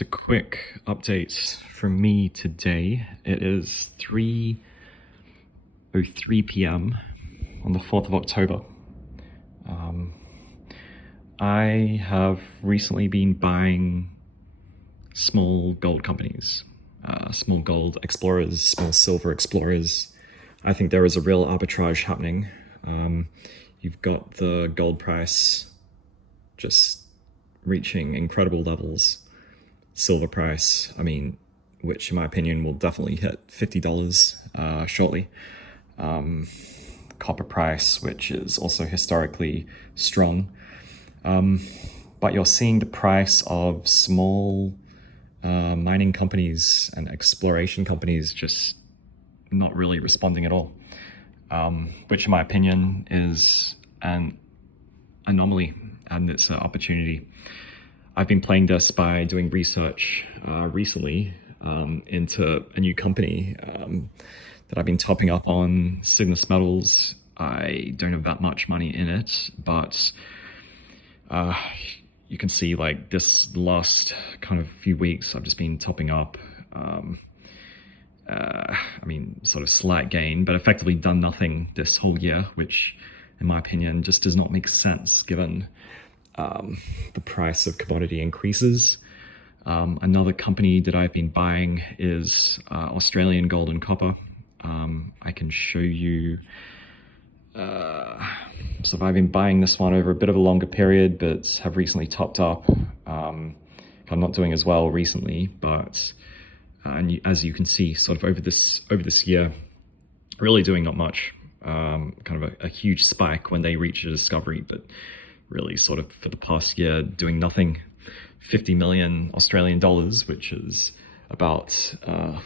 Just a quick update from me today. It is 3:03 p.m. on the 4th of October. I have recently been buying small gold companies, small gold explorers, small silver explorers. I think there is a real arbitrage happening. You've got the gold price just reaching incredible levels. Silver price, which in my opinion will definitely hit $50 shortly. Copper price, which is also historically strong. But you're seeing the price of small mining companies and exploration companies just not really responding at all, which in my opinion is an anomaly, and it's an opportunity. I've been playing this by doing research recently into a new company that I've been topping up on, Cygnus Metals. I don't have that much money in it, but you can see like this last kind of few weeks, I've just been topping up. Sort of slight gain, but effectively done nothing this whole year, which in my opinion just does not make sense given the price of commodity increases. Another company that I've been buying is Australian Gold and Copper. I can show you. So I've been buying this one over a bit of a longer period, but have recently topped up. I'm not doing as well recently, but as you can see, sort of over this year, really doing not much. Kind of a huge spike when they reach a discovery, but really sort of for the past year doing nothing. 50 million Australian dollars, which is about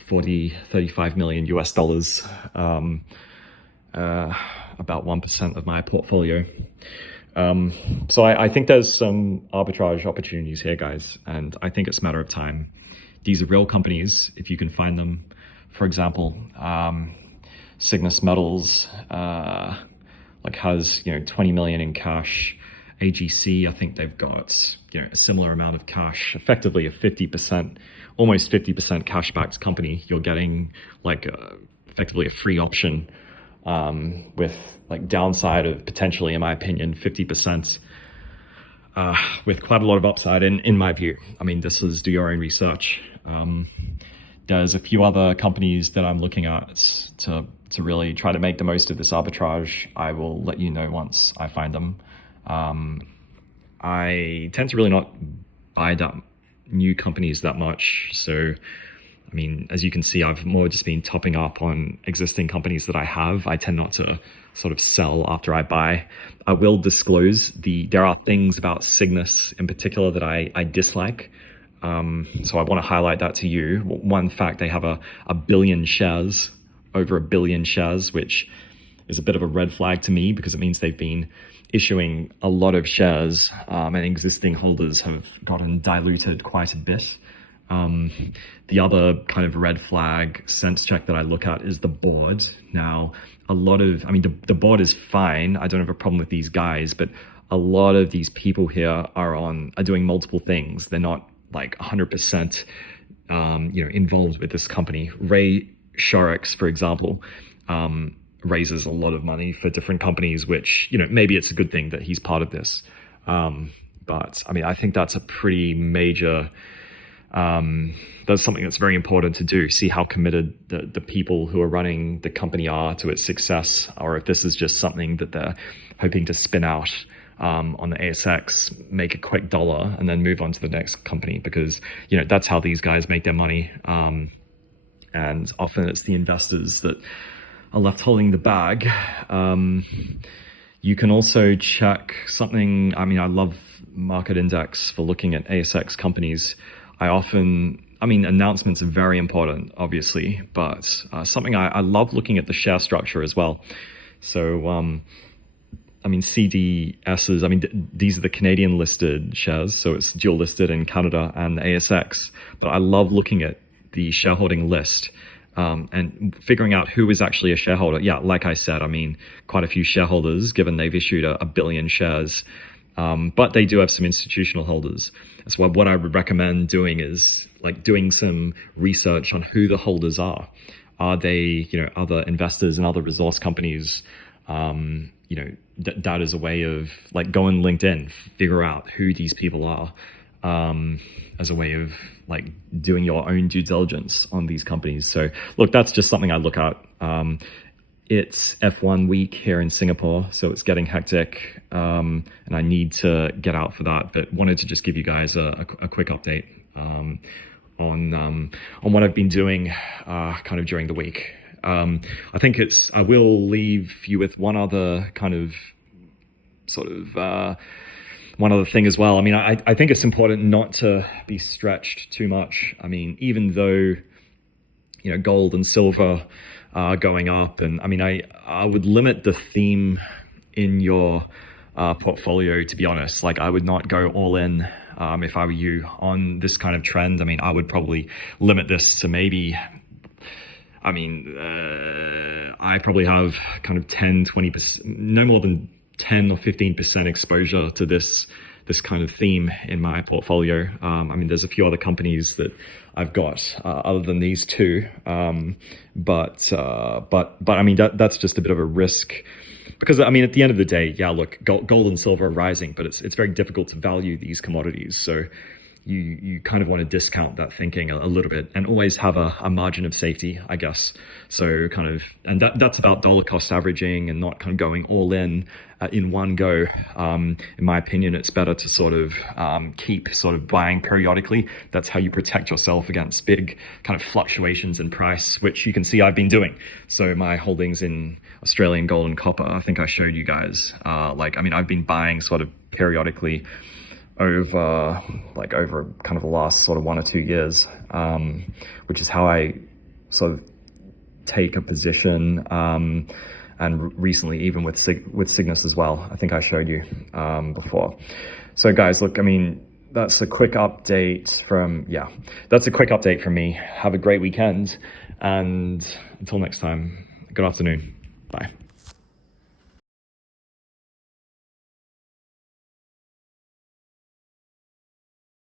35 million US dollars, about 1% of my portfolio. So I think there's some arbitrage opportunities here, guys, and I think it's a matter of time. These are real companies, if you can find them. For example, Cygnus Metals has 20 million in cash. AGC, I think they've got a similar amount of cash, effectively a 50%, almost 50% cash backed company. You're getting effectively a free option with downside of potentially, in my opinion, 50%, with quite a lot of upside in my view. This is do your own research. There's a few other companies that I'm looking at to really try to make the most of this arbitrage. I will let you know once I find them. I tend to really not buy that new companies that much. So, as you can see, I've more just been topping up on existing companies that I have. I tend not to sort of sell after I buy. I will disclose there are things about Cygnus in particular that I dislike. So I want to highlight that to you. One fact, they have a billion shares, over a billion shares, which is a bit of a red flag to me because it means they've been issuing a lot of shares and existing holders have gotten diluted quite a bit. The other kind of red flag sense check that I look at is the board. Now, the board is fine. I don't have a problem with these guys, but a lot of these people here are doing multiple things. They're not 100% involved with this company. Ray Shorex, for example, raises a lot of money for different companies, which maybe it's a good thing that he's part of this, but I think that's a pretty major that's something that's very important to do. See how committed the people who are running the company are to its success, or if this is just something that they're hoping to spin out on the ASX, make a quick dollar, and then move on to the next company, because that's how these guys make their money. And often it's the investors that are left holding the bag. You can also check something. I love Market Index for looking at ASX companies. Announcements are very important, obviously, but something I love looking at the share structure as well. So, CDSs, these are the Canadian listed shares, so it's dual listed in Canada and the ASX. But I love looking at the shareholding list and figuring out who is actually a shareholder. Yeah, like I said, quite a few shareholders, given they've issued a billion shares. But they do have some institutional holders. So what I would recommend doing is like doing some research on who the holders are. Are they, other investors and other resource companies? That is a way of like go on LinkedIn, figure out who these people are, as a way of like doing your own due diligence on these companies. So look, that's just something I look at. It's F1 week here in Singapore, so it's getting hectic, and I need to get out for that. But wanted to just give you guys a quick update on what I've been doing kind of during the week. I think I will leave you with one other kind of one other thing as well. I mean, I think it's important not to be stretched too much. I mean, even though, gold and silver are going up, and I mean, I would limit the theme in your portfolio, to be honest. Like, I would not go all in if I were you on this kind of trend. I mean, I would probably limit this to maybe, I probably have kind of 10, 20%, no more than 10 or 15% exposure to this kind of theme in my portfolio. There's a few other companies that I've got other than these two, but I mean that's just a bit of a risk, because I mean at the end of the day, yeah, look, gold and silver are rising, but it's very difficult to value these commodities. So you kind of want to discount that thinking a little bit and always have a margin of safety, I guess. So kind of, and that's about dollar cost averaging and not kind of going all in one go. In my opinion, it's better to sort of keep sort of buying periodically. That's how you protect yourself against big kind of fluctuations in price, which you can see I've been doing. So my holdings in Australian gold and copper, I think I showed you guys, I've been buying sort of periodically over kind of the last sort of 1 or 2 years, which is how I sort of take a position, and recently even with Cygnus as well. I think I showed you before. So guys, look, I mean, that's a quick update from me. Have a great weekend, and until next time, good afternoon. Bye.